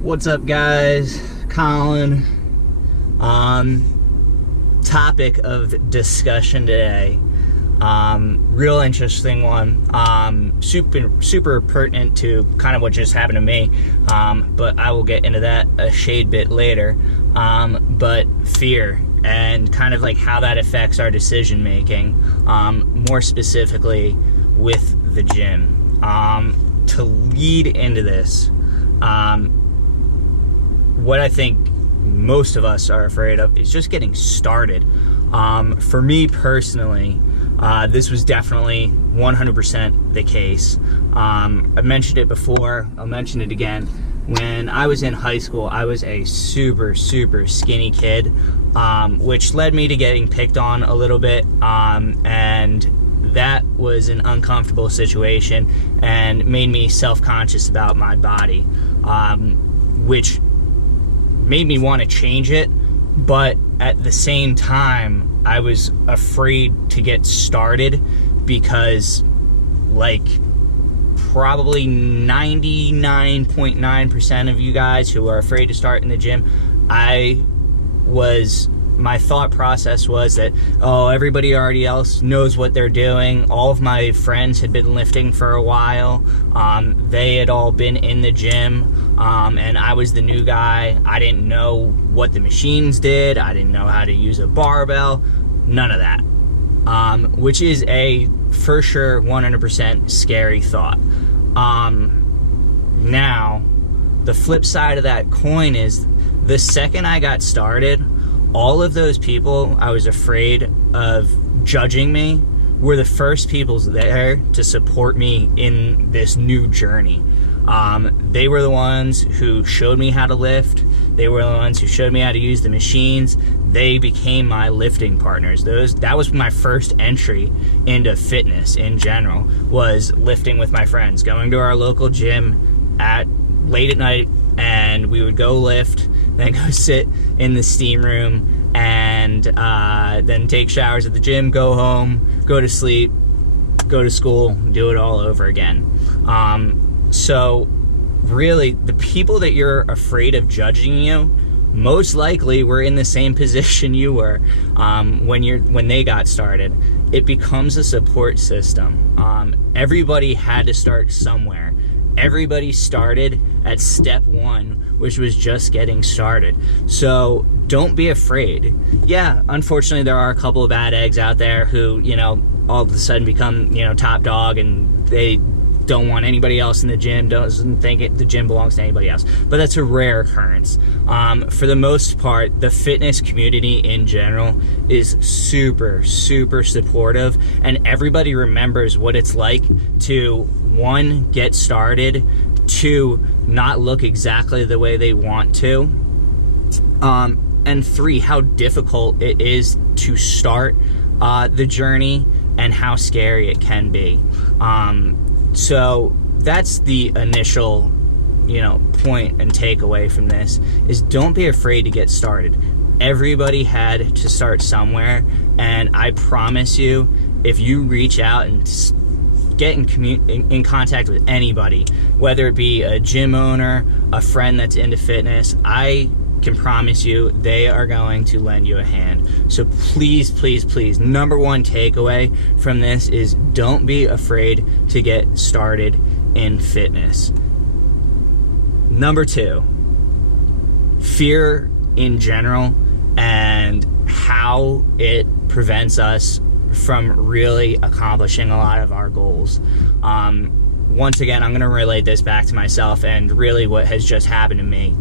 What's up, guys? Colin. Topic of discussion today. Real interesting one. Super pertinent to kind of what just happened to me. But I will get into that a shade bit later. But fear and kind of like how that affects our decision making. More specifically with the gym. To lead into this, what I think most of us are afraid of is just getting started. For me personally, this was definitely 100% the case. I've mentioned it before, I'll mention it again. When I was in high school, I was a super skinny kid, which led me to getting picked on a little bit, and that was an uncomfortable situation and made me self-conscious about my body, which made me want to change it. But at the same time, I was afraid to get started because, like, probably 99.9% of you guys who are afraid to start in the gym, my thought process was that, everybody already else knows what they're doing. All of my friends had been lifting for a while. They had all been in the gym, and I was the new guy. I didn't know what the machines did. I didn't know how to use a barbell. None of that, which is a, for sure, 100% scary thought. Now, the flip side of that coin is the second I got started, all of those people I was afraid of judging me were the first people there to support me in this new journey. They were the ones who showed me how to lift. They were the ones who showed me how to use the machines. They became my lifting partners. That was my first entry into fitness in general, was lifting with my friends, going to our local gym late at night, and we would go lift, then go sit in the steam room, and then take showers at the gym, go home, go to sleep, go to school, do it all over again. So really, the people that you're afraid of judging you most likely were in the same position you were when they got started. It becomes a support system. Everybody had to start somewhere. Everybody started at step one, which was just getting started. So don't be afraid. Yeah, unfortunately, there are a couple of bad eggs out there who, all of a sudden become, top dog, and they don't want anybody else in the gym, doesn't think the gym belongs to anybody else. But that's a rare occurrence. For the most part, the fitness community in general is super supportive, and everybody remembers what it's like to, one, get started, two, not look exactly the way they want to, and three, how difficult it is to start the journey and how scary it can be. So that's the initial, point and takeaway from this, is don't be afraid to get started. Everybody had to start somewhere, and I promise you, if you reach out and get in contact with anybody, whether it be a gym owner, a friend that's into fitness, I can promise you they are going to lend you a hand. So please, number one takeaway from this is don't be afraid to get started in fitness. Number two, fear in general and how it prevents us from really accomplishing a lot of our goals. Once again, I'm going to relate this back to myself and really what has just happened to me.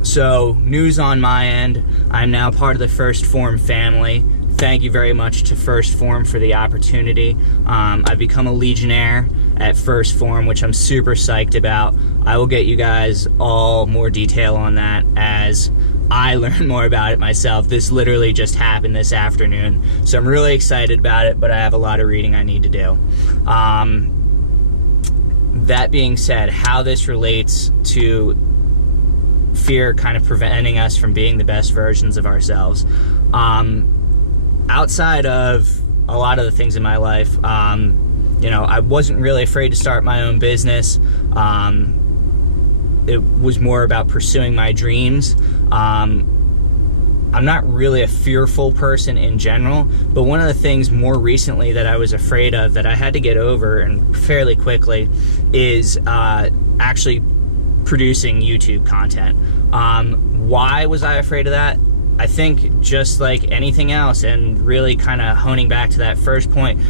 So, news on my end, I'm now part of the First Form family. Thank you very much to First Form for the opportunity. I've become a Legionnaire at First Form, which I'm super psyched about. I will get you guys all more detail on that as I learn more about it myself. This literally just happened this afternoon, so I'm really excited about it, but I have a lot of reading I need to do. That being said, how this relates to fear kind of preventing us from being the best versions of ourselves. Outside of a lot of the things in my life, I wasn't really afraid to start my own business. it was more about pursuing my dreams. I'm not really a fearful person in general, but one of the things more recently that I was afraid of that I had to get over, and fairly quickly, is actually producing YouTube content. Why was I afraid of that? I think just like anything else, and really kind of honing back to that first point,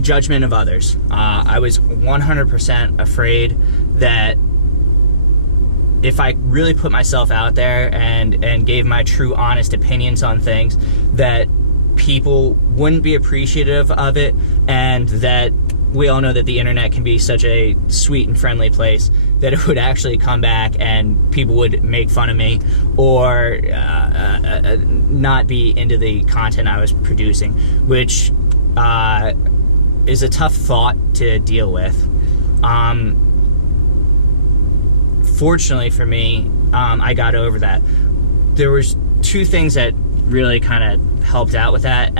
judgment of others. I was 100% afraid that if I really put myself out there and gave my true honest opinions on things, that people wouldn't be appreciative of it, and that we all know that the internet can be such a sweet and friendly place, that it would actually come back and people would make fun of me or not be into the content I was producing, which is a tough thought to deal with. Fortunately for me, I got over that. There was two things that really kind of helped out with that.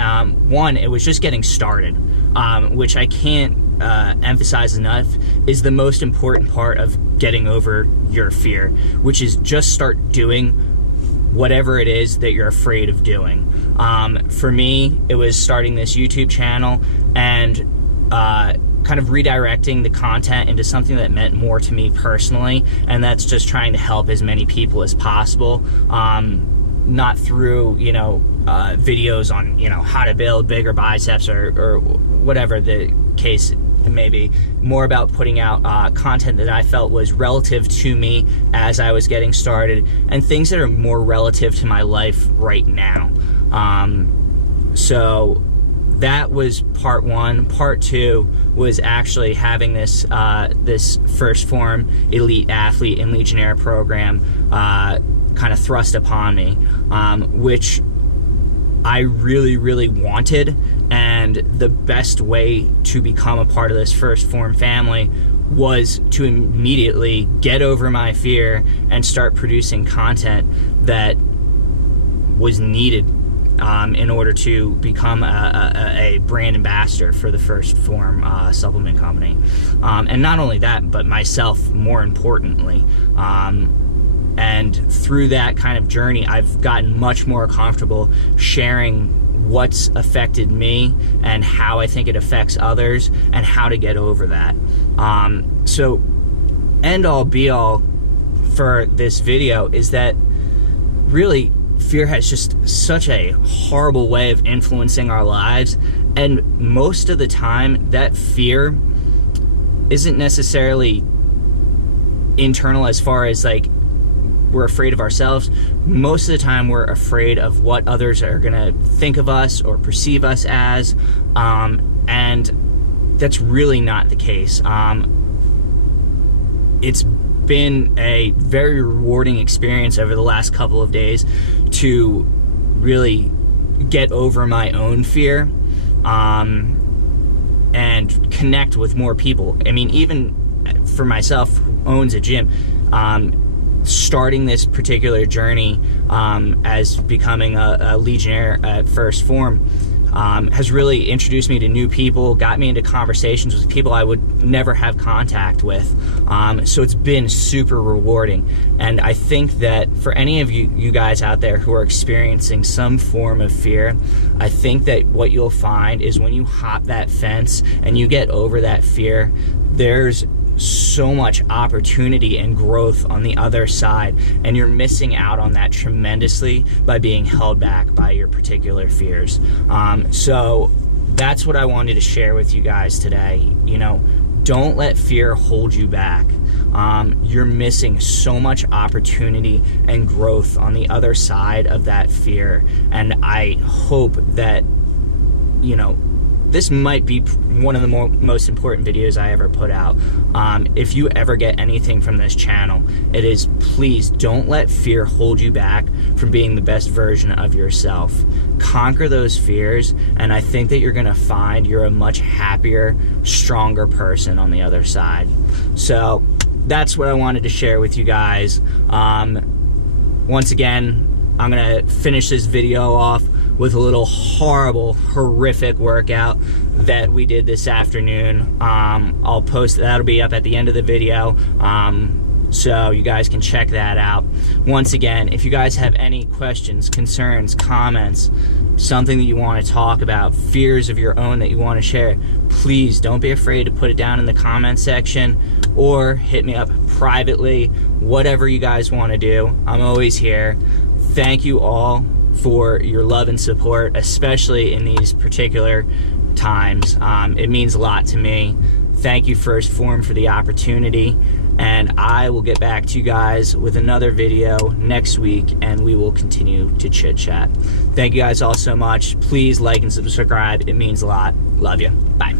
One, it was just getting started, which I can't emphasize enough is the most important part of getting over your fear, which is just start doing whatever it is that you're afraid of doing. For me, it was starting this YouTube channel and kind of redirecting the content into something that meant more to me personally, and that's just trying to help as many people as possible, not through videos on how to build bigger biceps or whatever the case may be. More about putting out content that I felt was relative to me as I was getting started, and things that are more relative to my life right now. So that was part one. Part two was actually having this this First Form Elite Athlete and Legionnaire program kind of thrust upon me, which I really, really wanted. And the best way to become a part of this First Form family was to immediately get over my fear and start producing content that was needed in order to become a brand ambassador for the First Form supplement company. And not only that, but myself, more importantly. And through that kind of journey, I've gotten much more comfortable sharing what's affected me and how I think it affects others and how to get over that. So end all be all for this video is that really fear has just such a horrible way of influencing our lives, and most of the time that fear isn't necessarily internal as far as like we're afraid of ourselves. Most of the time we're afraid of what others are gonna think of us or perceive us as, and that's really not the case. It's been a very rewarding experience over the last couple of days to really get over my own fear and connect with more people. I mean, even for myself, who owns a gym, starting this particular journey as becoming a Legionnaire at First Form has really introduced me to new people, got me into conversations with people I would never have contact with. So it's been super rewarding. And I think that for any of you guys out there who are experiencing some form of fear, I think that what you'll find is when you hop that fence and you get over that fear, there's so much opportunity and growth on the other side, and you're missing out on that tremendously by being held back by your particular fears. So that's what I wanted to share with you guys today. Don't let fear hold you back. You're missing so much opportunity and growth on the other side of that fear, and I hope that this might be one of the most important videos I ever put out. If you ever get anything from this channel, it is please don't let fear hold you back from being the best version of yourself. Conquer those fears, and I think that you're gonna find you're a much happier, stronger person on the other side. So that's what I wanted to share with you guys. Once again, I'm gonna finish this video off with a little horrible, horrific workout that we did this afternoon. I'll post, that'll be up at the end of the video. So you guys can check that out. Once again, if you guys have any questions, concerns, comments, something that you want to talk about, fears of your own that you want to share, please don't be afraid to put it down in the comment section or hit me up privately. Whatever you guys want to do, I'm always here. Thank you all for your love and support, especially in these particular times. It means a lot to me. Thank you, First Form, for the opportunity, and I will get back to you guys with another video next week, and we will continue to chit chat. Thank you guys all so much. Please like and subscribe. It means a lot. Love you. Bye.